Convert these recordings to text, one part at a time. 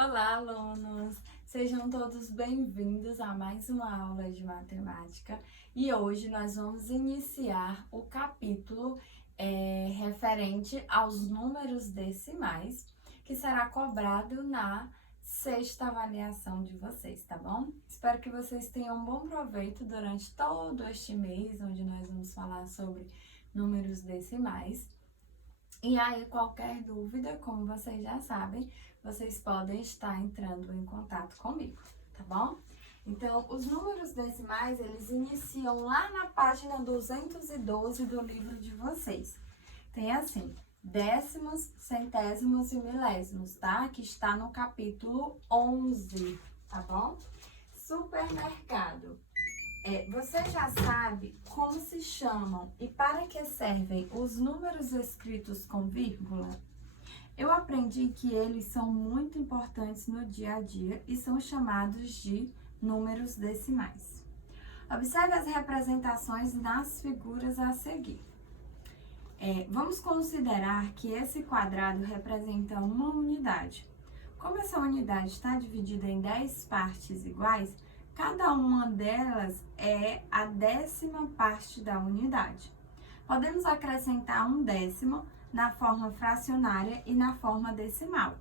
Olá, alunos! Sejam todos bem-vindos a mais uma aula de matemática e hoje nós vamos iniciar o capítulo referente aos números decimais, que será cobrado na sexta avaliação de vocês, tá bom? Espero que vocês tenham um bom proveito durante todo este mês, onde nós vamos falar sobre números decimais. E aí, qualquer dúvida, como vocês já sabem, vocês podem estar entrando em contato comigo, tá bom? Então, os números decimais, eles iniciam lá na página 212 do livro de vocês. Tem assim, décimos, centésimos e milésimos, tá? Que está no capítulo 11, tá bom? Supermercado. Você já sabe como se chamam e para que servem os números escritos com vírgula? Eu aprendi que eles são muito importantes no dia a dia e são chamados de números decimais. Observe as representações nas figuras a seguir. Vamos considerar que esse quadrado representa uma unidade. Como essa unidade está dividida em 10 partes iguais, cada uma delas é a 10ª parte da unidade. Podemos acrescentar um décimo na forma fracionária e na forma decimal.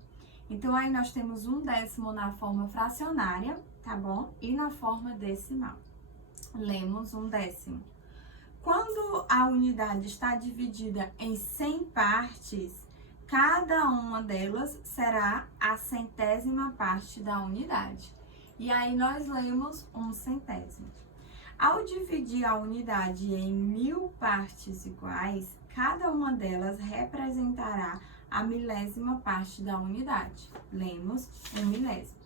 Então, aí nós temos um décimo na forma fracionária, tá bom? E na forma decimal. Lemos um décimo. Quando a unidade está dividida em 100 partes, cada uma delas será a 100ª parte da unidade. E aí nós lemos um centésimo. Ao dividir a unidade em 1000 partes iguais, cada uma delas representará a 1000ª parte da unidade. Lemos um milésimo,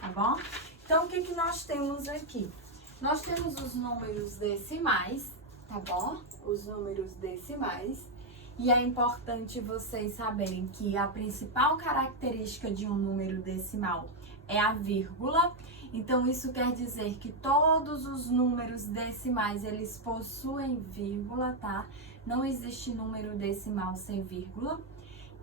tá bom? Então, o que nós temos aqui? Nós temos os números decimais, tá bom? Os números decimais. E é importante vocês saberem que a principal característica de um número decimal é a vírgula. Então, isso quer dizer que todos os números decimais, eles possuem vírgula, tá? Não existe número decimal sem vírgula.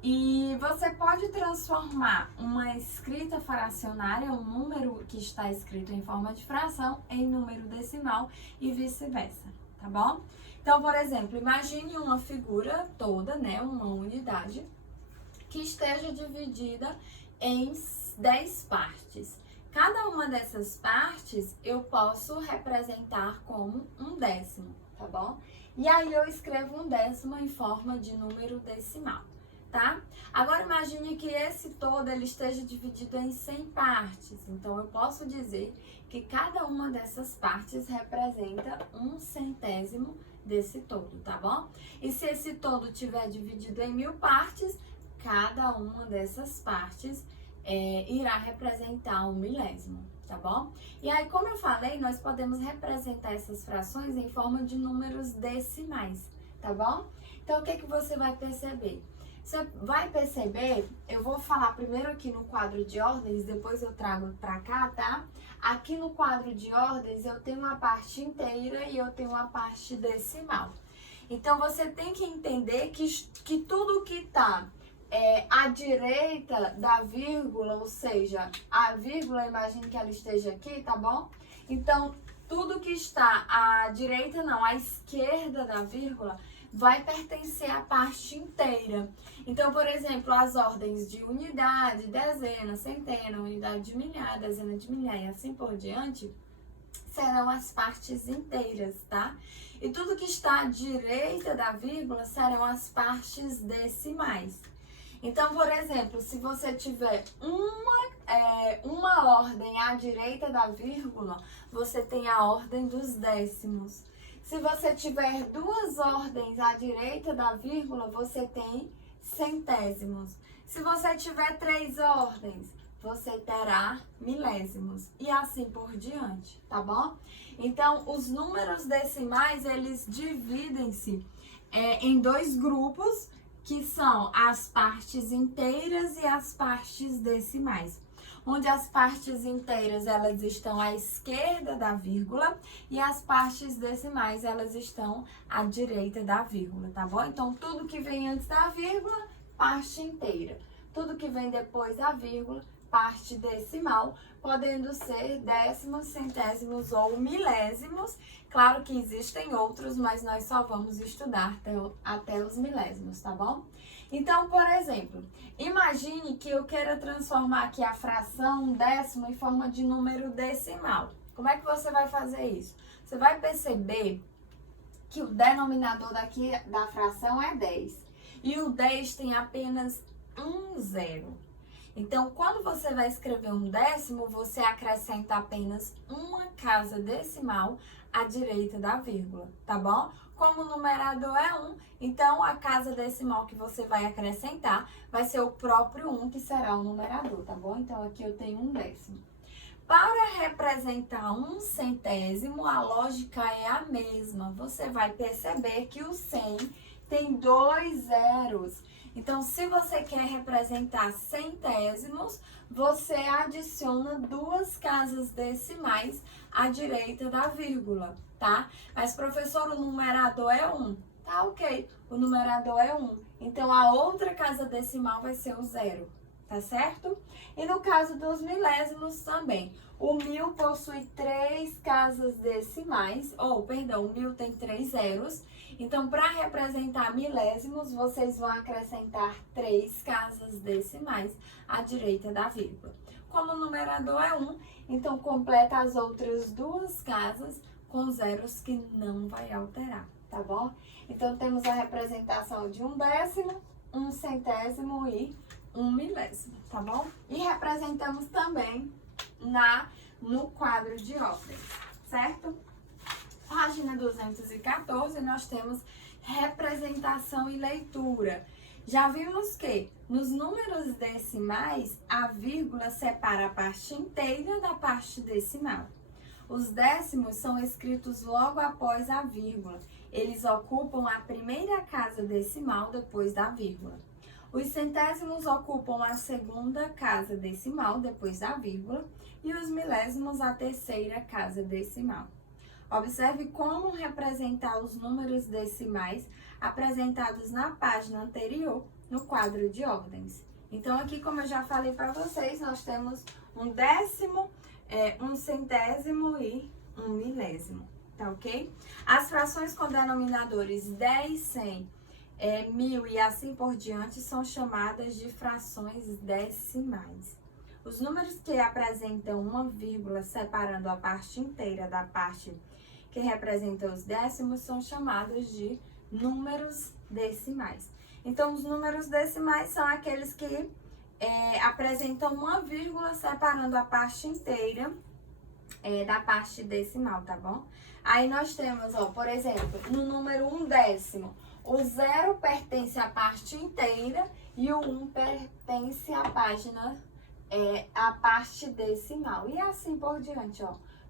E você pode transformar uma escrita fracionária, um número que está escrito em forma de fração, em número decimal e vice-versa, tá bom? Então, por exemplo, imagine uma figura toda, né, uma unidade, que esteja dividida em 10 partes. Cada uma dessas partes eu posso representar como um décimo, tá bom? E aí eu escrevo um décimo em forma de número decimal, tá? Agora imagine que esse todo ele esteja dividido em 100 partes. Então eu posso dizer que cada uma dessas partes representa um centésimo desse todo, tá bom? E se esse todo tiver dividido em 1000 partes, cada uma dessas partes irá representar um milésimo, tá bom? E aí, como eu falei, nós podemos representar essas frações em forma de números decimais, tá bom? Então, o que você vai perceber? Você vai perceber, eu vou falar primeiro aqui no quadro de ordens, depois eu trago pra cá, tá? Aqui no quadro de ordens eu tenho uma parte inteira e eu tenho uma parte decimal. Então, você tem que entender que tudo que tá à direita da vírgula, ou seja, a vírgula, imagine que ela esteja aqui, tá bom? Então, tudo que está à direita, não, à esquerda da vírgula, vai pertencer à parte inteira. Então, por exemplo, as ordens de unidade, dezena, centena, unidade de milhar, dezena de milhar e assim por diante, serão as partes inteiras, tá? E tudo que está à direita da vírgula serão as partes decimais. Então, por exemplo, se você tiver uma ordem à direita da vírgula, você tem a ordem dos décimos. Se você tiver duas ordens à direita da vírgula, você tem centésimos. Se você tiver 3 ordens, você terá milésimos e assim por diante, tá bom? Então, os números decimais, eles dividem-se em 2 grupos, que são as partes inteiras e as partes decimais. Onde as partes inteiras, elas estão à esquerda da vírgula e as partes decimais, elas estão à direita da vírgula, tá bom? Então, tudo que vem antes da vírgula, parte inteira. Tudo que vem depois da vírgula, parte decimal, podendo ser décimos, centésimos ou milésimos. Claro que existem outros, mas nós só vamos estudar até os milésimos, tá bom? Então, por exemplo, imagine que eu queira transformar aqui a fração décimo em forma de número decimal. Como é que você vai fazer isso? Você vai perceber que o denominador daqui da fração é 10 e o 10 tem apenas um zero. Então, quando você vai escrever um décimo, você acrescenta apenas uma casa decimal à direita da vírgula, tá bom? Como o numerador é 1, então a casa decimal que você vai acrescentar vai ser o próprio 1, que será o numerador, tá bom? Então, aqui eu tenho um décimo. Para representar um centésimo, a lógica é a mesma. Você vai perceber que o 100 tem 2 zeros. Então, se você quer representar centésimos, você adiciona 2 casas decimais à direita da vírgula, tá? Mas, professor, o numerador é 1. Tá, ok. O numerador é 1. Então, a outra casa decimal vai ser o 0. Tá certo? E no caso dos milésimos também. O 1000 possui 3 casas decimais, o 1000 tem 3 zeros. Então, para representar milésimos, vocês vão acrescentar 3 casas decimais à direita da vírgula. Como o numerador é 1, então completa as outras 2 casas com zeros que não vai alterar, tá bom? Então, temos a representação de um décimo, um centésimo e um milésimo, tá bom? E representamos também no quadro de ordens, certo? Página 214, nós temos representação e leitura. Já vimos que nos números decimais, a vírgula separa a parte inteira da parte decimal. Os décimos são escritos logo após a vírgula. Eles ocupam a primeira casa decimal depois da vírgula. Os centésimos ocupam a segunda casa decimal depois da vírgula e os milésimos a terceira casa decimal. Observe como representar os números decimais apresentados na página anterior no quadro de ordens. Então, aqui, como eu já falei para vocês, nós temos um décimo, um centésimo e um milésimo, tá ok? As frações com denominadores 10, 100, 1000 e assim por diante são chamadas de frações decimais. Os números que apresentam uma vírgula separando a parte inteira da parte que representa os décimos são chamados de números decimais. Então, os números decimais são aqueles que apresentam uma vírgula separando a parte inteira da parte decimal, tá bom? Aí nós temos, por exemplo, no número 1/10, o 0 pertence à parte inteira e o 1 pertence à à parte decimal. E assim por diante,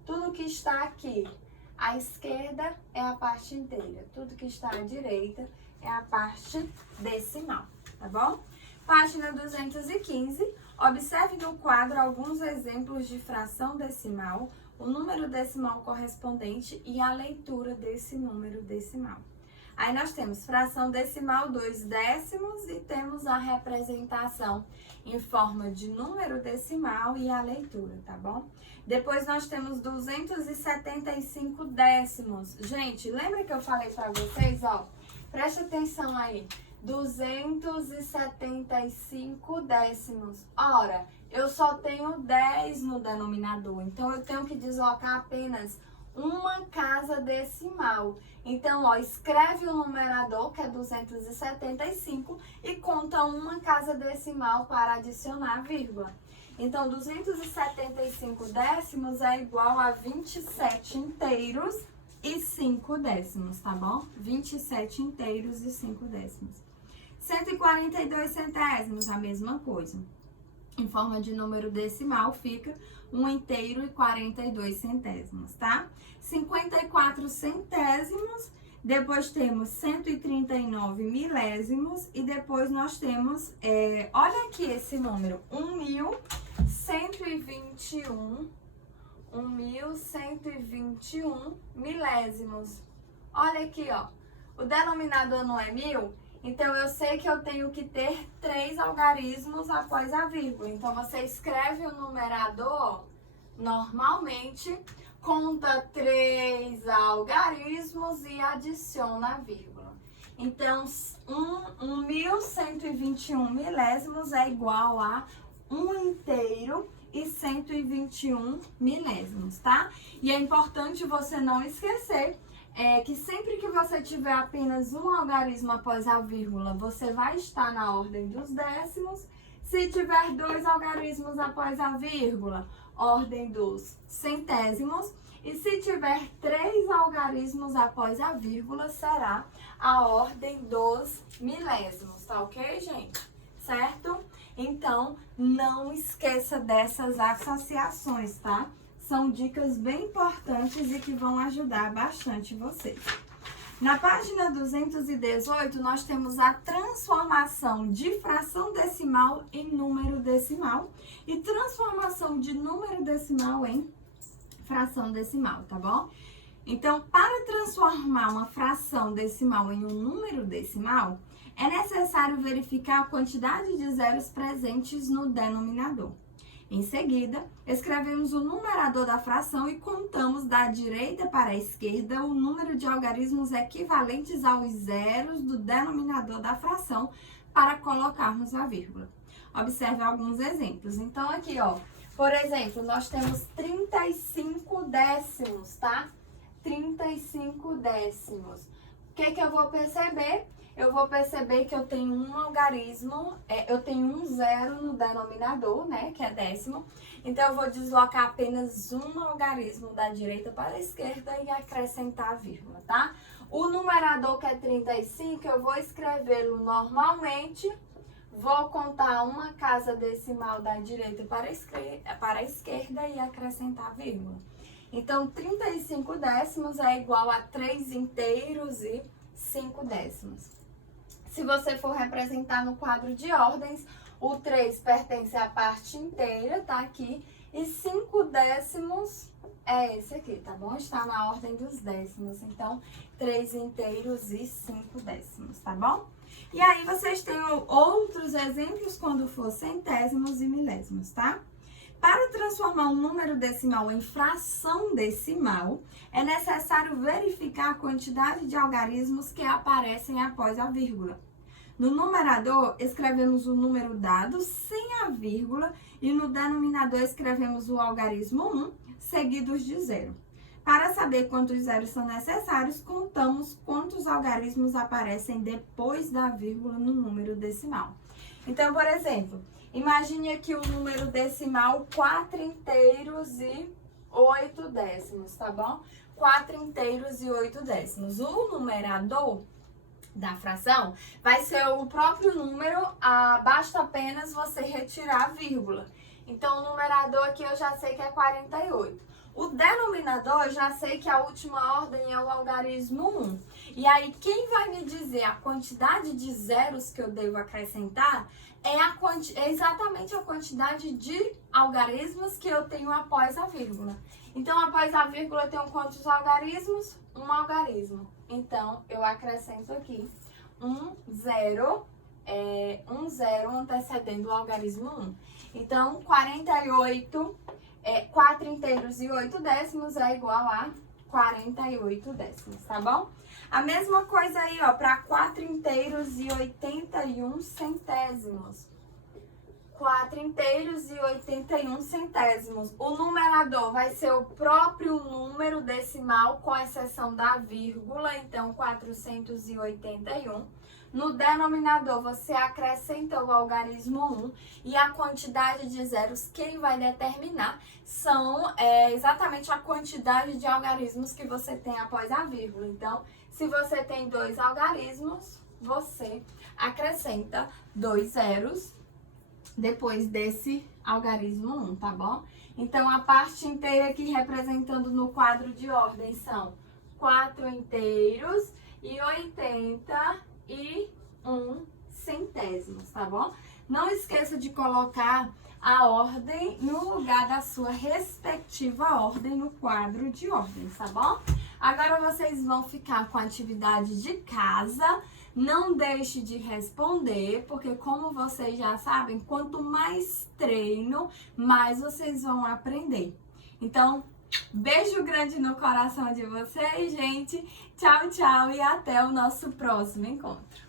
Tudo que está aqui à esquerda é a parte inteira, tudo que está à direita é a parte decimal, tá bom? Página 215, observe no quadro alguns exemplos de fração decimal, o número decimal correspondente e a leitura desse número decimal. Aí nós temos fração decimal 2 décimos e temos a representação em forma de número decimal e a leitura, tá bom? Depois nós temos 275 décimos. Gente, lembra que eu falei para vocês, preste atenção aí. 275 décimos. Ora, eu só tenho 10 no denominador, então eu tenho que deslocar apenas uma casa decimal. Então, escreve o numerador, que é 275, e conta uma casa decimal para adicionar a vírgula. Então, 275 décimos é igual a 27 inteiros e 5 décimos, tá bom? 27 inteiros e 5 décimos. 142 centésimos, a mesma coisa. Em forma de número decimal, fica 1 inteiro e 42 centésimos, tá? 54 centésimos, depois temos 139 milésimos e depois nós temos, olha aqui esse número, 1121 milésimos. Olha aqui, o denominador não é 1000, Então, eu sei que eu tenho que ter 3 algarismos após a vírgula. Então, você escreve o numerador normalmente, conta 3 algarismos e adiciona a vírgula. Então, 1.121 milésimos é igual a 1 inteiro e 121 milésimos, tá? E é importante você não esquecer que sempre que você tiver apenas um algarismo após a vírgula, você vai estar na ordem dos décimos. Se tiver 2 algarismos após a vírgula, ordem dos centésimos. E se tiver 3 algarismos após a vírgula, será a ordem dos milésimos, tá ok, gente? Certo? Então, não esqueça dessas associações, tá? São dicas bem importantes e que vão ajudar bastante vocês. Na página 218, nós temos a transformação de fração decimal em número decimal e transformação de número decimal em fração decimal, tá bom? Então, para transformar uma fração decimal em um número decimal, é necessário verificar a quantidade de zeros presentes no denominador. Em seguida, escrevemos o numerador da fração e contamos da direita para a esquerda o número de algarismos equivalentes aos zeros do denominador da fração para colocarmos a vírgula. Observe alguns exemplos. Então, aqui, ó, por exemplo, nós temos 35 décimos, tá? 35 décimos. O que eu vou perceber? Eu vou perceber que eu tenho um algarismo, eu tenho um zero no denominador, né, que é décimo. Então, eu vou deslocar apenas um algarismo da direita para a esquerda e acrescentar a vírgula, tá? O numerador, que é 35, eu vou escrevê-lo normalmente, vou contar uma casa decimal da direita para a esquerda e acrescentar a vírgula. Então, 35 décimos é igual a 3 inteiros e 5 décimos. Se você for representar no quadro de ordens, o 3 pertence à parte inteira, tá aqui, e 5 décimos é esse aqui, tá bom? Está na ordem dos décimos, então 3 inteiros e 5 décimos, tá bom? E aí vocês têm outros exemplos quando for centésimos e milésimos, tá? Para transformar um número decimal em fração decimal, é necessário verificar a quantidade de algarismos que aparecem após a vírgula. No numerador, escrevemos o número dado sem a vírgula e no denominador escrevemos o algarismo 1, seguidos de 0. Para saber quantos zeros são necessários, contamos quantos algarismos aparecem depois da vírgula no número decimal. Então, por exemplo, imagine aqui o número decimal 4 inteiros e 8 décimos, tá bom? 4 inteiros e 8 décimos. O numerador da fração vai ser o próprio número, basta apenas você retirar a vírgula. Então, o numerador aqui eu já sei que é 48. O denominador, eu já sei que a última ordem é o algarismo 1. E aí, quem vai me dizer a quantidade de zeros que eu devo acrescentar é exatamente a quantidade de algarismos que eu tenho após a vírgula. Então, após a vírgula, eu tenho quantos algarismos? Um algarismo. Então, eu acrescento aqui um zero antecedendo o algarismo 1. Então, 48, 4 inteiros e 8 décimos é igual a 48 décimos, tá bom? A mesma coisa aí, ó, para 4 inteiros e 81 centésimos. 4 inteiros e 81 centésimos. O numerador vai ser o próprio número decimal, com exceção da vírgula, então 481. No denominador, você acrescenta o algarismo 1 e a quantidade de zeros, quem vai determinar são exatamente a quantidade de algarismos que você tem após a vírgula. Então, se você tem 2 algarismos, você acrescenta 2 zeros depois desse algarismo 1, tá bom? Então, a parte inteira aqui representando no quadro de ordem são 4 inteiros e 81 centésimos, tá bom? Não esqueça de colocar a ordem no lugar da sua respectiva ordem no quadro de ordens, tá bom? Agora vocês vão ficar com a atividade de casa. Não deixe de responder, porque como vocês já sabem, quanto mais treino, mais vocês vão aprender. Então, beijo grande no coração de vocês, gente. Tchau, tchau e até o nosso próximo encontro.